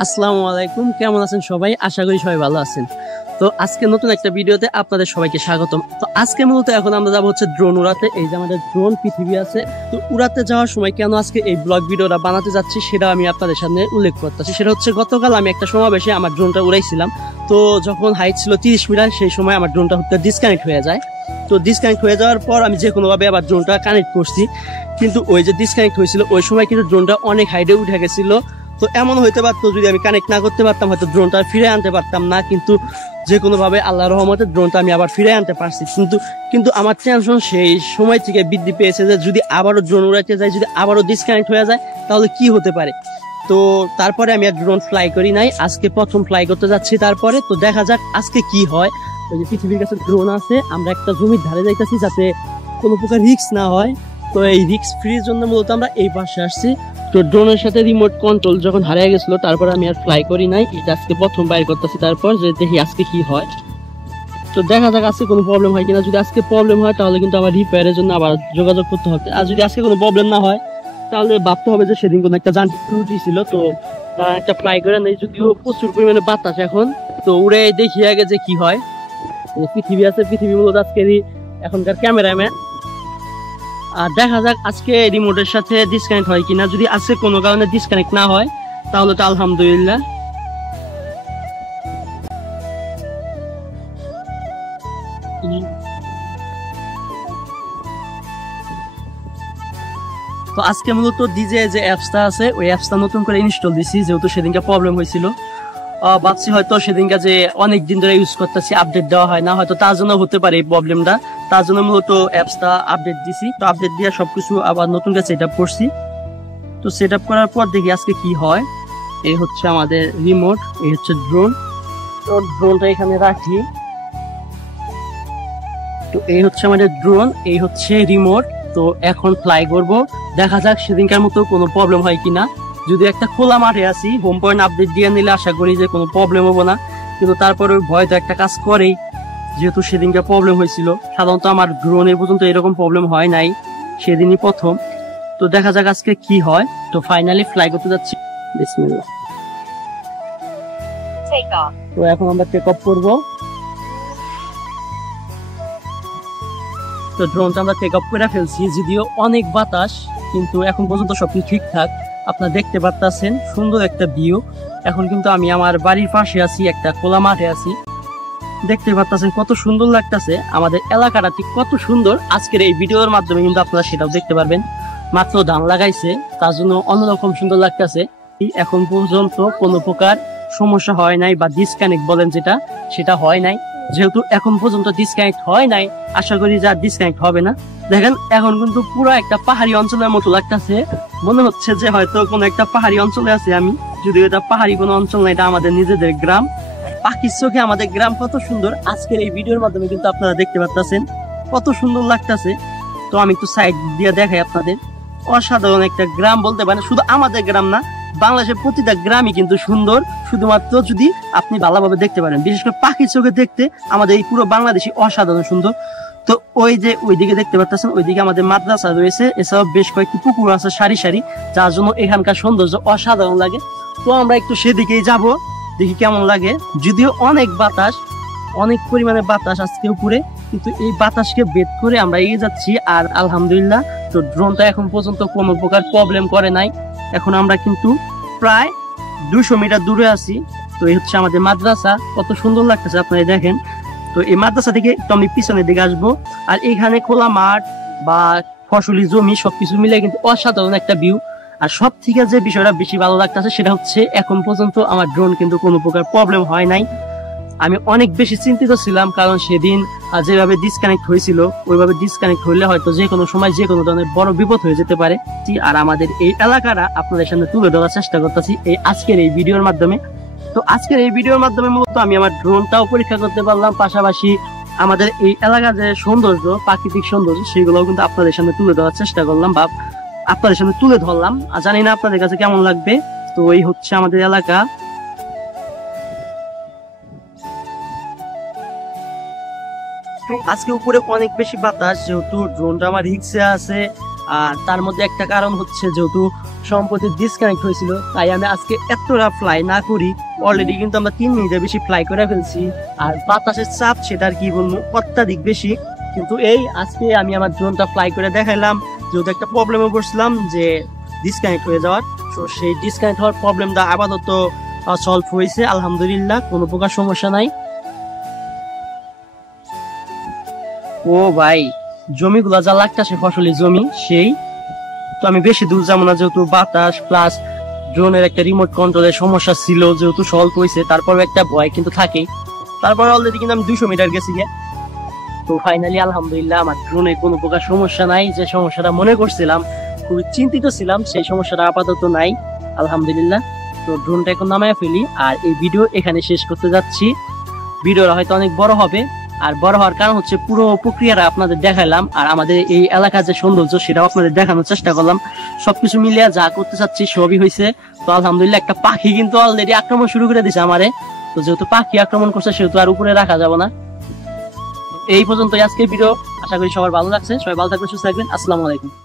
আসসালামু আলাইকুম, কেমন আছেন সবাই? আশা করি সবাই ভালো আছেন। তো আজকে নতুন একটা ভিডিওতে আপনাদের সবাইকে স্বাগতম। তো আজকে মূলত এখন আমরা যাবো হচ্ছে ড্রোন উড়াতে। এই যে আমাদের ড্রোন পৃথিবী আছে, তো উড়াতে যাওয়ার সময় কেন আজকে এই ব্লগ ভিডিওটা বানাতে যাচ্ছি সেটা আমি আপনাদের সামনে উল্লেখ করতেছি। সেটা হচ্ছে গতকাল আমি একটা সমাবেশে আমার ড্রোনটা উড়াইছিলাম। তো যখন হাইট ছিল 30 মিটার, সেই সময় আমার ড্রোনটা হচ্ছে ডিসকানেক্ট হয়ে যায়। তো ডিসকানেক্ট হয়ে যাওয়ার পর আমি যে কোনোভাবে আবার ড্রোনটা কানেক্ট করছি, কিন্তু ওই যে ডিসকানেক্ট হয়েছিল ওই সময় কিন্তু ড্রোনটা অনেক হাইটে উঠে গেছিল। তো এমন হইতে পারতো যদি আমি কানেক্ট না করতে পারতাম, হয়তো ড্রোনটা ফিরে আনতে পারতাম না। কিন্তু যে কোনোভাবে আল্লাহর রহমতে ড্রোনটা আমি আবার ফিরে আনতে পারছি। কিন্তু আমার টেনশন সেই সময় থেকে বৃদ্ধি পেয়েছে যে যদি আবারও ড্রোন উড়াইতে যাই, যদি আবারও ডিসকানেক্ট হয়ে যায় তাহলে কি হতে পারে। তো তারপরে আমি আর ড্রোন ফ্লাই করি নাই, আজকে প্রথম ফ্লাই করতে যাচ্ছি। তারপরে তো দেখা যাক আজকে কি হয়। ওই যে পৃথিবীর কাছে ড্রোন আছে, আমরা একটা জমির ধারে যাইতেছি যাতে কোনো প্রকার রিস্ক না হয়। তো এই রিস্ক ফ্রির জন্য মূলত আমরা এই পাশে আসছি। তো ড্রোনের সাথে রিমোট কন্ট্রোল যখন হারিয়ে গেছিল, তারপর আমি আর ফ্লাই করি নাই, এটা আজকে প্রথম বাইর করতেছি। তারপর যে দেখি আজকে কি হয়। তো দেখা যাক আজকে কোনো প্রবলেম হয় কিনা। যদি আজকে প্রবলেম হয় তাহলে কিন্তু আমার রিপেয়ারের জন্য আবার যোগাযোগ করতে হবে। আর যদি আজকে কোনো প্রবলেম না হয় তাহলে ভাবতে হবে যে সেদিন কোনো একটা যান্ত্রিক ত্রুটি ছিল। তো একটা ফ্লাই করে নেই, যদিও প্রচুর পরিমাণে বাতাস এখন। তো উড়ে দেখি আগে যে কি হয়। পৃথিবী আছে, পৃথিবী মূলত আজকেরই এখনকার ক্যামেরাম্যান। আর দেখা যাক আজকে রিমোটের সাথে ডিসকানেক্ট হয় কিনা। যদি আজকে কোনো কারণে ডিসকানেক্ট না হয় তাহলে তো আলহামদুলিল্লাহ। তো আজকে মূলত ডিজে যে অ্যাপসটা আছে ওই অ্যাপসটা নতুন করে ইনস্টল দিছি, যেহেতু সেদিনকে প্রবলেম হয়েছিল। ভাবছি হয়তো সেদিনকে যে অনেক দিন ধরে ইউজ করতেছি, আপডেট দেওয়া হয় না, হয়তো তার জন্য হতে পারে এই প্রবলেমটা। তার জন্য মূলত অ্যাপসটা আপডেট দিছি। তো আপডেট দিয়ে সবকিছু আবার নতুন করে সেট আপ করছি। তো সেট আপ করার পর দেখি আজকে কি হয়। এই হচ্ছে আমাদের রিমোট, এই হচ্ছে ড্রোন। তো ড্রোনটা এখানে রাখি। তো এই হচ্ছে আমাদের ড্রোন, এই হচ্ছে রিমোট। তো এখন ফ্লাই করব, দেখা যাক সেদিনকার মতো কোনো প্রবলেম হয় কিনা। যদি একটা খোলা মাঠে আছি, হোম পয়েন্ট আপডেট দিয়ে নিলে আশা করি যে কোনো প্রবলেম হবো না। কিন্তু তারপরে ভয় তো একটা কাজ করেই, যেহেতু সেদিনকে প্রবলেম হয়েছিল। সাধারণত আমার ড্রোনের পর্যন্ত এরকম প্রবলেম হয় নাই, সেদিনই প্রথম। তো দেখা যাক আজকে কি হয়। তো ফাইনালি ফ্লাই করতে যাচ্ছি। বিসমিল্লাহ। তো এখন আমরা টেক অফ করবো। তো ড্রোনটা আমরা টেক অফ করে ফেলছি, যদিও অনেক বাতাস, কিন্তু এখন পর্যন্ত সবকিছু ঠিকঠাক। আপনারা দেখতে পাচ্ছেন সুন্দর একটা ভিউ। এখন কিন্তু আমি আমার বাড়ির পাশে আছি, একটা খোলা মাঠে আছি। দেখতে পাচ্ছেন কত সুন্দর লাগতেছে, আমাদের এলাকাটা ঠিক কত সুন্দর। আজকের এই ভিডিওর মাধ্যমে কিন্তু আপনারা সেটাও দেখতে পারবেন। মাত্র ধান লাগাইছে, তার জন্য অন্যরকম সুন্দর লাগতেছে। এখন পর্যন্ত কোনো প্রকার সমস্যা হয় নাই, বা ডিসকানেক্ট বলেন যেটা, সেটা হয় নাই। যেহেতু এখন পর্যন্ত ডিসকানেক্ট হয় নাই, আশা করি যে ডিসকানেক্ট হবে না। দেখেন এখন কিন্তু পুরো একটা পাহাড়ি অঞ্চলের মতো লাগতেছে, মনে হচ্ছে যে হয়তো কোনো একটা পাহাড়ি অঞ্চলে আছি আমি। যদিও এটা পাহাড়ি কোনো অঞ্চল না, এটা আমাদের নিজেদের গ্রাম। পাখির চোখে আমাদের গ্রাম কত সুন্দর আজকের এই ভিডিওর মাধ্যমে কিন্তু আপনারা দেখতে পাচ্ছেন কত সুন্দর লাগতেছে। তো আমি একটু সাইড দিয়ে দেখাই আপনাদের। অসাধারণ একটা গ্রাম বলতে পারেন, শুধু আমাদের গ্রাম না, বাংলাদেশের প্রতিটা গ্রামই কিন্তু সুন্দর, শুধুমাত্র যদি আপনি ভালোভাবে দেখতে পারেন। বিশেষ করে পাখির চোখে দেখতে আমাদের এই পুরো বাংলাদেশই অসাধারণ সুন্দর। তো ওই যে ওইদিকে দেখতে পাচ্ছেন, ওইদিকে আমাদের মাদ্রাসা রয়েছে, এছাড়াও বেশ কয়েকটি পুকুর আছে সারি সারি, যার জন্য এখানকার সৌন্দর্য অসাধারণ লাগে। তো আমরা একটু সেদিকেই যাব, দেখি কেমন লাগে। যদিও অনেক বাতাস, অনেক পরিমাণে বাতাস আজকে উপরে, কিন্তু এই বাতাসকে বেদ করে আমরা এগিয়ে যাচ্ছি। আর আলহামদুলিল্লাহ, তো ড্রোনটা এখন পর্যন্ত কোনো প্রকার প্রবলেম করে নাই। এখন আমরা কিন্তু প্রায় 200 মিটার দূরে আছি। তো এই হচ্ছে আমাদের মাদ্রাসা, কত সুন্দর লাগতেছে আপনারা দেখেন। তো এই মাদ্রাসা থেকে একটু আমি পিছনের দিকে আসবো। আর এখানে খোলা মাঠ বা ফসলি জমি সবকিছু মিলে কিন্তু অসাধারণ একটা ভিউ। আর সব থেকে যে বিষয়টা বেশি ভালো লাগতেছে সেটা হচ্ছে এখন পর্যন্ত আমার ড্রোন কিন্তু কোনো প্রকার প্রবলেম হয় নাই। আমি অনেক বেশি চিন্তিত ছিলাম, কারণ সেদিন যেভাবে ডিসকানেক্ট হয়েছিল ওইভাবে ডিসকানেক্ট হইলে হয়তো যে কোনো সময় যে কোনো ধরনের বড় বিপদ হয়ে যেতে পারে। আর আমাদের এই এলাকাটা আপনাদের সামনে তুলে ধরার চেষ্টা করতেছি এই আজকের এই ভিডিওর মাধ্যমে। তো আজকের এই ভিডিওর মাধ্যমে মূলত আমি আমার ড্রোনটাও পরীক্ষা করতে পারলাম, পাশাপাশি আমাদের এই এলাকার যে সৌন্দর্য, প্রাকৃতিক সৌন্দর্য, সেগুলোও কিন্তু আপনাদের সামনে তুলে ধরার চেষ্টা করলাম, বা আপনাদের সামনে তুলে ধরলাম। আর জানি না আপনাদের কাছে কেমন লাগবে। তো এই হচ্ছে আমাদের এলাকা। আজকে উপরে অনেক বেশি বাতাস, যেহেতু ড্রোনটা আমার রিক্সে আছে, আর তার মধ্যে একটা কারণ হচ্ছে যেহেতু সম্প্রতি ডিসকানেক্ট হয়েছিল, তাই আমি আজকে এতটা ফ্লাই না করি। অলরেডি কিন্তু আমরা 3 মিনিটের বেশি ফ্লাই করে ফেলছি। আর বাতাসের চাপ সেটা আর কি বলবো, অত্যাধিক বেশি। কিন্তু এই আজকে আমি আমার ড্রোনটা ফ্লাই করে দেখাইলাম, যেহেতু একটা প্রবলেমে পড়ছিলাম যে ডিসকানেক্ট হয়ে যাওয়ার। তো সেই ডিসকানেক্ট হওয়ার প্রবলেমটা আপাতত সলভ হয়েছে, আলহামদুলিল্লাহ, কোনো প্রকার সমস্যা নাই। ও ভাই, জমিগুলা যা লাগতেছে ফসলি জমি সেই। তো আমি বেশি দূর যাবো না, যেহেতু বাতাস প্লাস ড্রোনের একটা রিমোট কন্ট্রোলের সমস্যা ছিল, যেহেতু সলভ হয়েছে, তারপরে একটা ভয় কিন্তু থাকেই। তারপরে অলরেডি কিন্তু আমি 200 মিটার গেছি গিয়ে। তো ফাইনালি আলহামদুলিল্লাহ আমার ড্রোনে কোনো প্রকার সমস্যা নাই। যে সমস্যাটা মনে করছিলাম, খুবই চিন্তিত ছিলাম, সেই সমস্যাটা আপাতত নাই, আলহামদুলিল্লাহ। তো ড্রোনটা এখন নামায় ফেলি, আর এই ভিডিও এখানে শেষ করতে যাচ্ছি। ভিডিওটা হয়তো অনেক বড় হবে, আর বড় হওয়ার কারণ হচ্ছে পুরো প্রক্রিয়াটা আপনাদের দেখালাম, আর আমাদের এই এলাকার যে সৌন্দর্য সেটাও আপনাদের দেখানোর চেষ্টা করলাম। সবকিছু মিলিয়ে যা করতে চাচ্ছি সবই হয়েছে। তো আলহামদুলিল্লাহ একটা পাখি কিন্তু অলরেডি আক্রমণ শুরু করে দিয়েছে আমারে। তো যেহেতু পাখি আক্রমণ করছে সেহেতু আর উপরে রাখা যাবে না। এই পর্যন্তই আজকের ভিডিও। আশা করি সবার ভালো লাগছে। সবাই ভালো থাকবেন, সুস্থ থাকবেন। আসসালামু আলাইকুম।